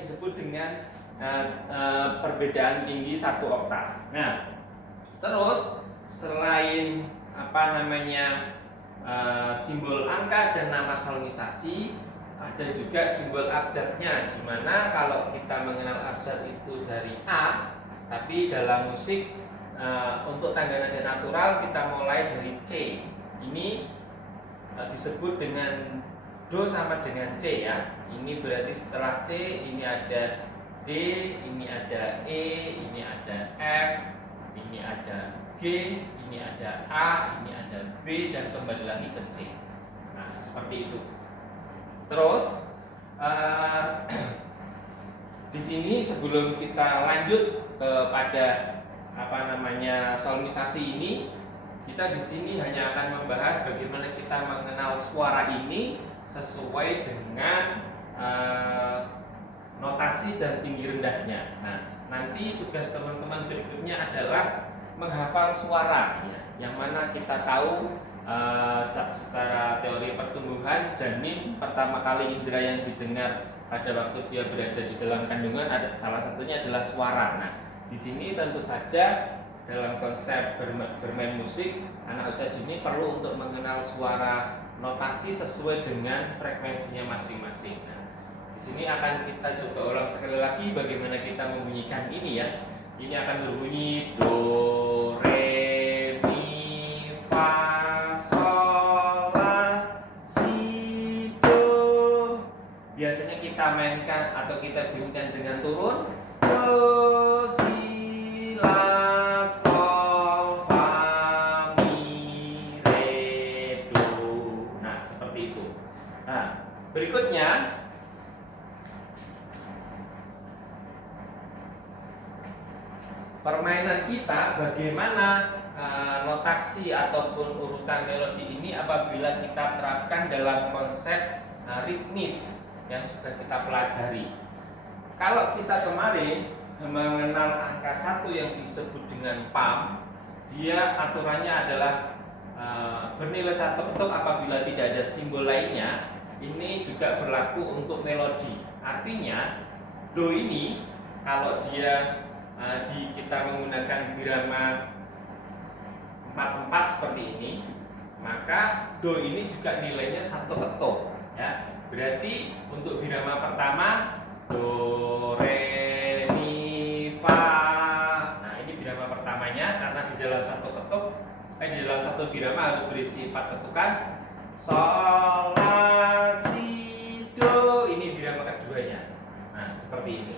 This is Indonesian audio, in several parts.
disebut dengan perbedaan tinggi 1 oktav. Nah, terus selain simbol angka dan nama solmisasi, ada juga simbol abjadnya, di mana kalau kita mengenal abjad itu dari A, tapi dalam musik untuk tangga nada natural kita mulai dari C. Ini disebut dengan Do sama dengan C ya. Ini berarti setelah C ini ada D, ini ada E, ini ada F, ini ada G, ini ada A, ini ada B, dan kembali lagi ke C. Nah, seperti itu. Terus di sini sebelum kita lanjut kepada solmisasi ini, kita di sini hanya akan membahas bagaimana kita mengenal suara ini sesuai dengan notasi dan tinggi rendahnya. Nah, nanti tugas teman-teman berikutnya adalah menghafal suara, ya, yang mana kita tahu secara teori pertumbuhan, janin pertama kali indera yang didengar pada waktu dia berada di dalam kandungan ada salah satunya adalah suara. Nah, di sini tentu saja dalam konsep bermain musik, anak usia dini perlu untuk mengenal suara notasi sesuai dengan frekuensinya masing-masing. Nah, di sini akan kita coba ulang sekali lagi bagaimana kita membunyikan ini ya. Ini akan berbunyi do, re, mi, fa, sol, la, si, do. Biasanya kita mainkan atau kita bunyikan dengan turun. Do, si, la, sol, fa, mi, re, do. Nah, seperti itu. Nah, berikutnya permainan kita bagaimana notasi ataupun urutan melodi ini apabila kita terapkan dalam konsep ritmis yang sudah kita pelajari. Kalau kita kemarin mengenal angka 1 yang disebut dengan pam, dia aturannya adalah bernilai 1 ketuk apabila tidak ada simbol lainnya. Ini juga berlaku untuk melodi. Artinya do ini kalau dia kita menggunakan birama 4/4 seperti ini, maka do ini juga nilainya 1 ketuk ya. Berarti untuk birama pertama do, re, mi, fa. Nah, ini birama pertamanya karena di dalam 1 ketuk di dalam 1 birama harus berisi 4 ketukan. Sol, la, si, do, ini birama keduanya. Nah, seperti ini.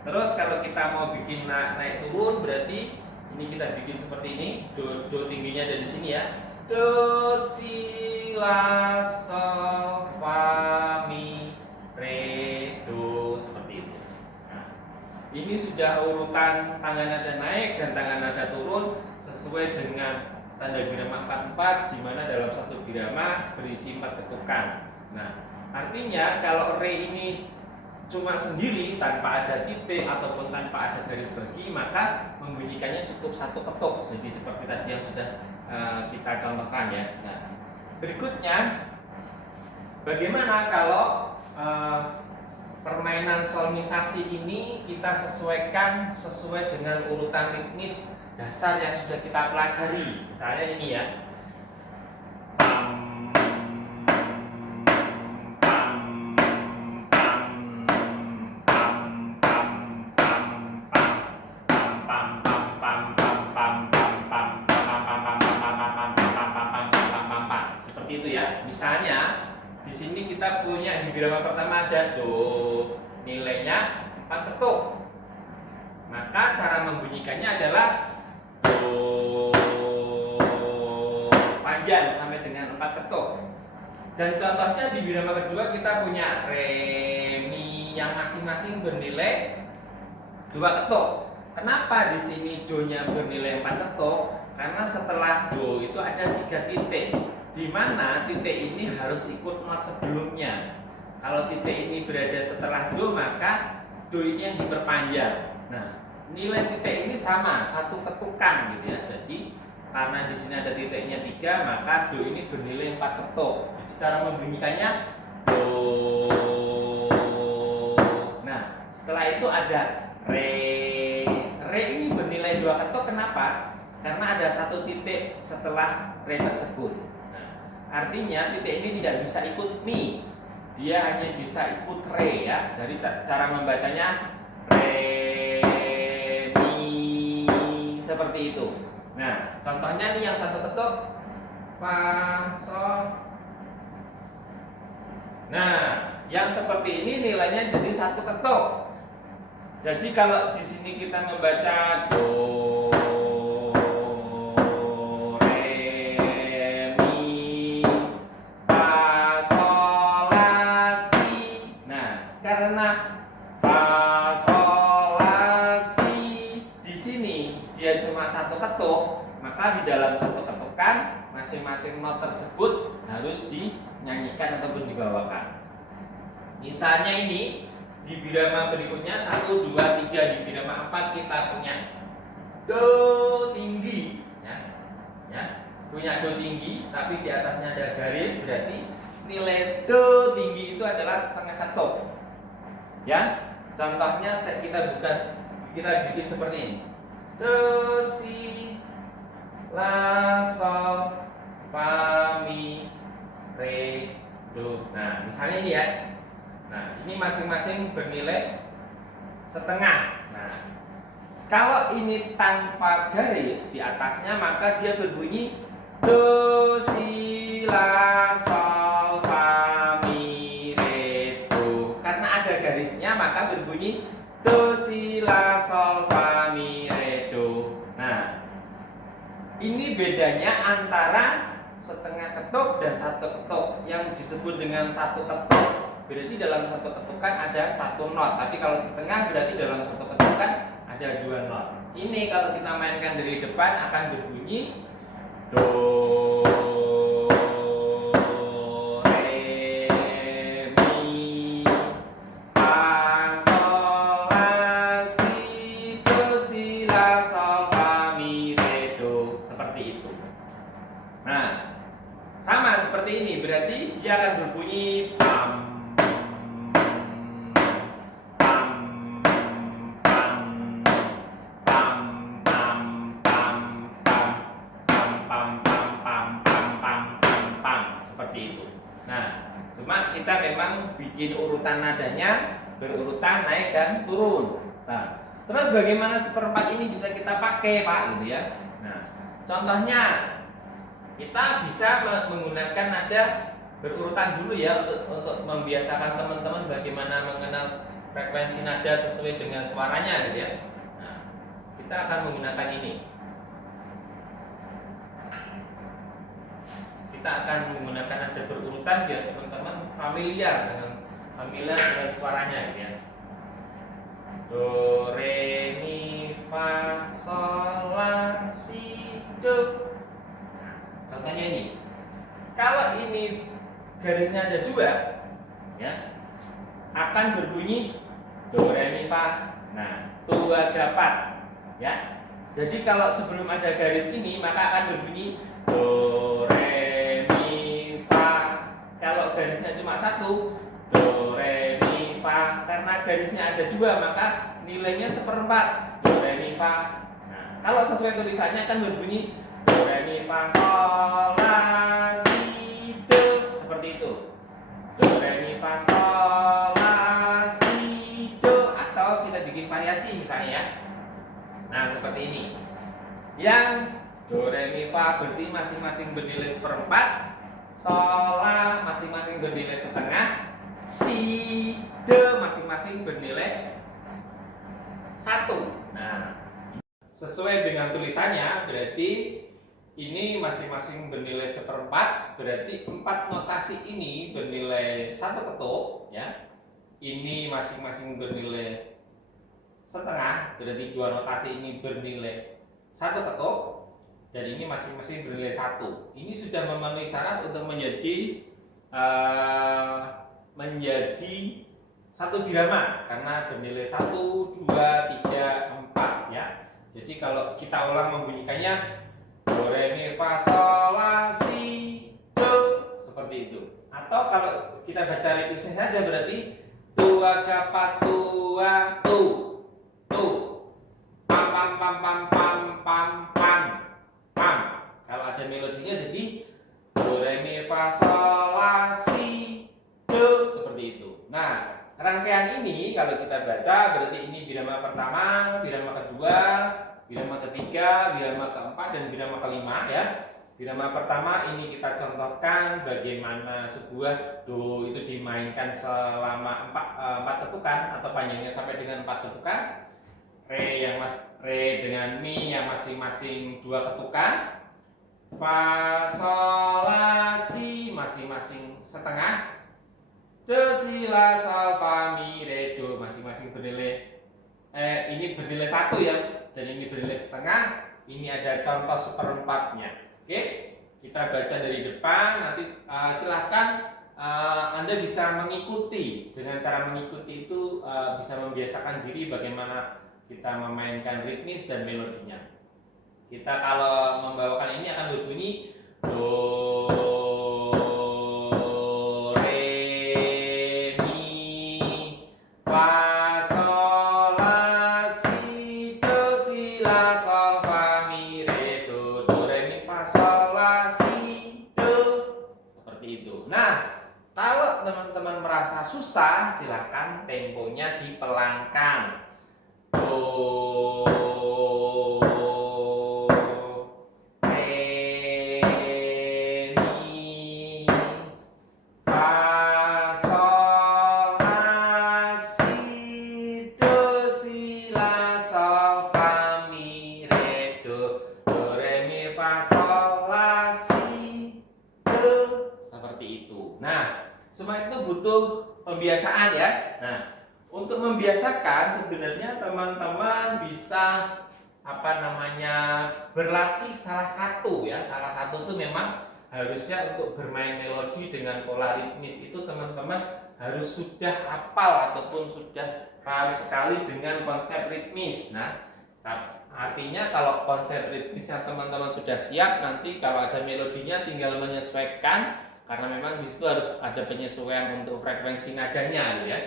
Terus kalau kita mau bikin naik turun, berarti ini kita bikin seperti ini. Do tingginya ada di sini ya. Do, si, la, sol, fa, mi, re, do, seperti itu. Nah, ini sudah urutan tangga nada naik dan tangga nada turun sesuai dengan tanda birama 4/4, di mana dalam 1 birama berisi 4 ketukan. Nah, artinya kalau re ini cuma sendiri tanpa ada titik ataupun tanpa ada garis bagi, maka membunyikannya cukup 1 ketuk. Jadi seperti tadi yang sudah kita contohkan ya. Nah, berikutnya bagaimana kalau permainan solmisasi ini kita sesuaikan sesuai dengan urutan ritmis dasar yang sudah kita pelajari. Misalnya ini ya. Misalnya di sini kita punya di birama pertama ada do, nilainya 4 ketuk. Maka cara membunyikannya adalah do panjang sampai dengan 4 ketuk. Dan contohnya di birama kedua kita punya re, mi yang masing-masing bernilai 2 ketuk. Kenapa di sini do-nya bernilai 4 ketuk? Karena setelah do itu ada 3 titik, di mana titik ini harus ikut not sebelumnya. Kalau titik ini berada setelah do, maka do ini yang diperpanjang. Nah, nilai titik ini sama 1 ketukan gitu ya. Jadi karena di sini ada titiknya 3, maka do ini bernilai 4 ketuk. Jadi cara membunyikannya do. Nah, Setelah itu ada re. Re ini bernilai 2 ketuk. Kenapa? Karena ada 1 titik setelah re tersebut. Nah, artinya titik ini tidak bisa ikut mi, dia hanya bisa ikut re ya. Jadi cara membacanya re mi seperti itu. Nah, contohnya nih yang 1 ketuk fa sol. Nah, yang seperti ini nilainya jadi 1 ketuk. Jadi kalau di sini kita membaca do re mi fa sol la si. Nah, karena fa sol la si di sini dia cuma 1 ketuk, maka di dalam 1 ketukan masing-masing not tersebut harus dinyanyikan ataupun dibawakan. Misalnya ini di birama berikutnya 1, 2, 3, di birama 4 kita punya do tinggi ya, punya do tinggi tapi di atasnya ada garis, berarti nilai do tinggi itu adalah setengah ketuk ya. Contohnya kita bikin seperti ini, do si la sol fa mi re do. Nah, misalnya ini ya. Nah, ini masing-masing bernilai setengah. Nah, kalau ini tanpa garis di atasnya, maka dia berbunyi do si la sol fa mi re do. Karena ada garisnya, maka berbunyi do si la sol fa mi re do. Nah, ini bedanya antara setengah ketuk dan 1 ketuk. Yang disebut dengan 1 ketuk berarti dalam 1 ketukan ada 1 not, tapi kalau setengah berarti dalam 1 ketukan ada 2 not. Ini kalau kita mainkan dari depan akan berbunyi do re mi fa sol la si do si la sol fa mi re do, seperti itu. Nah, sama seperti ini, berarti dia akan berbunyi pam kita memang bikin urutan nadanya berurutan naik dan turun. Nah, terus bagaimana seperempat ini bisa kita pakai, Pak, gitu ya. Nah, contohnya kita bisa menggunakan nada berurutan dulu ya untuk membiasakan teman-teman bagaimana mengenal frekuensi nada sesuai dengan suaranya gitu ya. Nah, kita akan menggunakan ini. Kita akan menggunakan nada berurutan biar teman-teman familiar dengan suaranya gitu ya. Do re mi fa sol la si do. Nah, contohnya ini. Kalau ini garisnya ada 2 ya, akan berbunyi do re mi fa. Nah, 2 dapat ya. Jadi kalau sebelum ada garis ini maka akan berbunyi do re. Kalau garisnya cuma 1, do re mi fa. Karena garisnya ada 2 maka nilainya seperempat, do re mi fa. Nah, kalau sesuai tulisannya kan berbunyi do re mi fa sol la si do, seperti itu. Do re mi fa sol la si do, atau kita bikin variasi misalnya ya. Nah, seperti ini. Yang do re mi fa berarti masing-masing bernilai seperempat, sol la masing-masing bernilai setengah, si do masing-masing bernilai 1. Nah, sesuai dengan tulisannya berarti ini masing-masing bernilai seperempat, berarti 4 notasi ini bernilai 1 ketuk ya. Ini masing-masing bernilai setengah, berarti 2 notasi ini bernilai 1 ketuk. Dan ini masing-masing bernilai 1. Ini sudah memenuhi syarat untuk menjadi satu birama karena bernilai 1, 2, 3, 4 ya. Jadi kalau kita ulang membunyikannya do re mi fa sol la si do, seperti itu. Atau kalau kita baca retusnya saja berarti tua ga pa tua 2, tuh. Pam pam pam pam pam pam pam pam. Kalau ada melodinya jadi do re mi fa sol la si do, seperti itu. Nah, rangkaian ini kalau kita baca berarti ini birama pertama, birama kedua, birama ketiga, birama keempat, dan birama kelima ya. Birama pertama ini kita contohkan bagaimana sebuah do itu dimainkan selama 4 ketukan atau panjangnya sampai dengan 4 ketukan. Re dengan mi yang masing-masing 2 ketukan. Fa sol la si masing-masing setengah. Do si la sol fa mi re do masing-masing bernilai ini bernilai 1 ya, dan ini bernilai setengah. Ini ada contoh seperempatnya. Oke, kita baca dari depan. Nanti silahkan Anda bisa mengikuti. Dengan cara mengikuti itu bisa membiasakan diri bagaimana kita memainkan ritmis dan melodinya. Kita kalau membawakan ini akan berbunyi do re mi fa sol la si do si la sol fa mi re do re mi fa sol la si do, seperti itu. Nah, kalau teman-teman merasa susah silahkan temponya dipelankan. Do re mi fa sol la si do si la sol fa mi re do re mi fa sol la si do, seperti itu. Nah, semua itu butuh pembiasaan ya. Nah, untuk membiasakan sebenarnya teman-teman bisa berlatih salah satu ya. Salah satu itu memang harusnya untuk bermain melodi dengan pola ritmis itu teman-teman harus sudah hafal ataupun sudah tahu sekali dengan konsep ritmis. Nah, artinya kalau konsep ritmisnya teman-teman sudah siap, nanti kalau ada melodinya tinggal menyesuaikan, karena memang di situ harus ada penyesuaian untuk frekuensi nadanya gitu ya.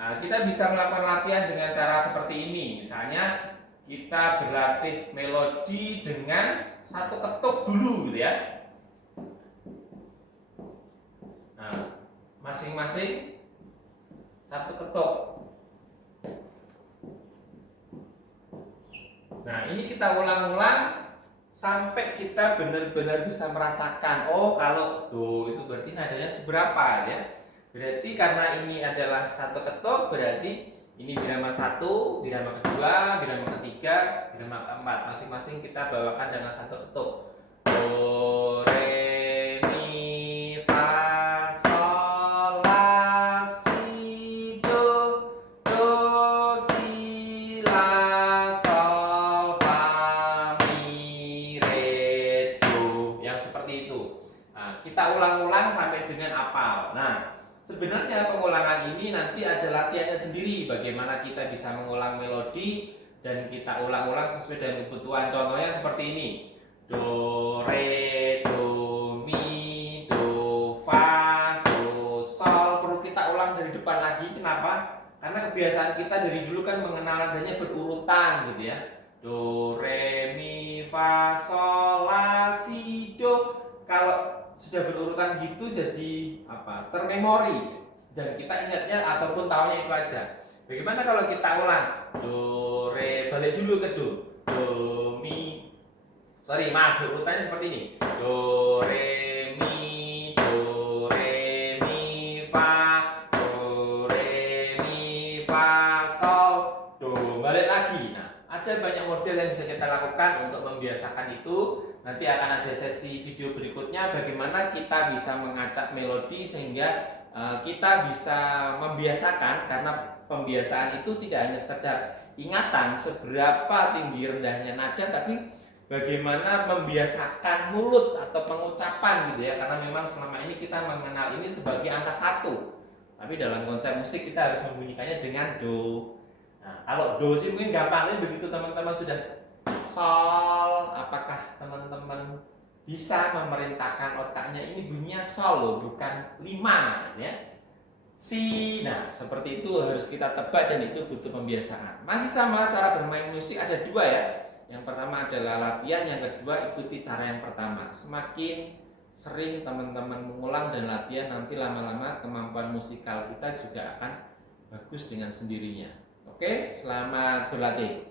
Nah, kita bisa melakukan latihan dengan cara seperti ini. Misalnya kita berlatih melodi dengan 1 ketuk dulu gitu ya. Nah, masing-masing 1 ketuk. Nah, ini kita ulang-ulang sampai kita benar-benar bisa merasakan, oh kalau do itu berarti nadanya seberapa ya. Berarti karena ini adalah 1 ketuk, berarti ini birama 1, birama kedua, birama ketiga, birama keempat. Masing-masing kita bawakan dengan 1 ketuk. Do, re, mi, fa, sol, la, si, do, si, la, sol, fa, mi, re, do. Yang seperti itu. Nah, kita ulang-ulang sampai dengan hafal. Nah, sebenarnya pengulangan ini nanti ada latihannya sendiri, bagaimana kita bisa mengulang melodi dan kita ulang-ulang sesuai dengan kebutuhan. Contohnya seperti ini. Do, re, do, mi, do, fa, do, sol. Perlu kita ulang dari depan lagi. Kenapa? Karena kebiasaan kita dari dulu kan mengenal nadanya berurutan gitu ya. Do, re, mi, fa, sol, la, si, do. Kalau sudah berurutan gitu jadi termemori dan kita ingatnya ataupun tahunya itu aja. Bagaimana kalau kita ulang? Do, re, balik dulu ke do. Do, mi. Berurutannya seperti ini. Do, re, mi, do, re, mi, fa, do, re, mi, fa, sol, do. Balik lagi. Nah, ada banyak model yang bisa kita lakukan untuk membiasakan itu. Nanti akan ada sesi video berikutnya bagaimana kita bisa mengacak melodi sehingga kita bisa membiasakan, karena pembiasaan itu tidak hanya sekedar ingatan seberapa tinggi rendahnya nada, tapi bagaimana membiasakan mulut atau pengucapan gitu ya, karena memang selama ini kita mengenal ini sebagai angka 1, tapi dalam konsep musik kita harus membunyikannya dengan do. Nah, kalau do sih mungkin gampangnya begitu teman-teman sudah sol, apakah teman-teman bisa memerintahkan otaknya ini bunyinya sol loh, bukan 5 ya. si. Nah, seperti itu harus kita tebak dan itu butuh pembiasaan. Masih sama, cara bermain musik ada dua ya. Yang pertama adalah latihan, yang kedua ikuti cara yang pertama. Semakin sering teman-teman mengulang dan latihan, nanti lama-lama kemampuan musikal kita juga akan bagus dengan sendirinya. Oke, selamat berlatih.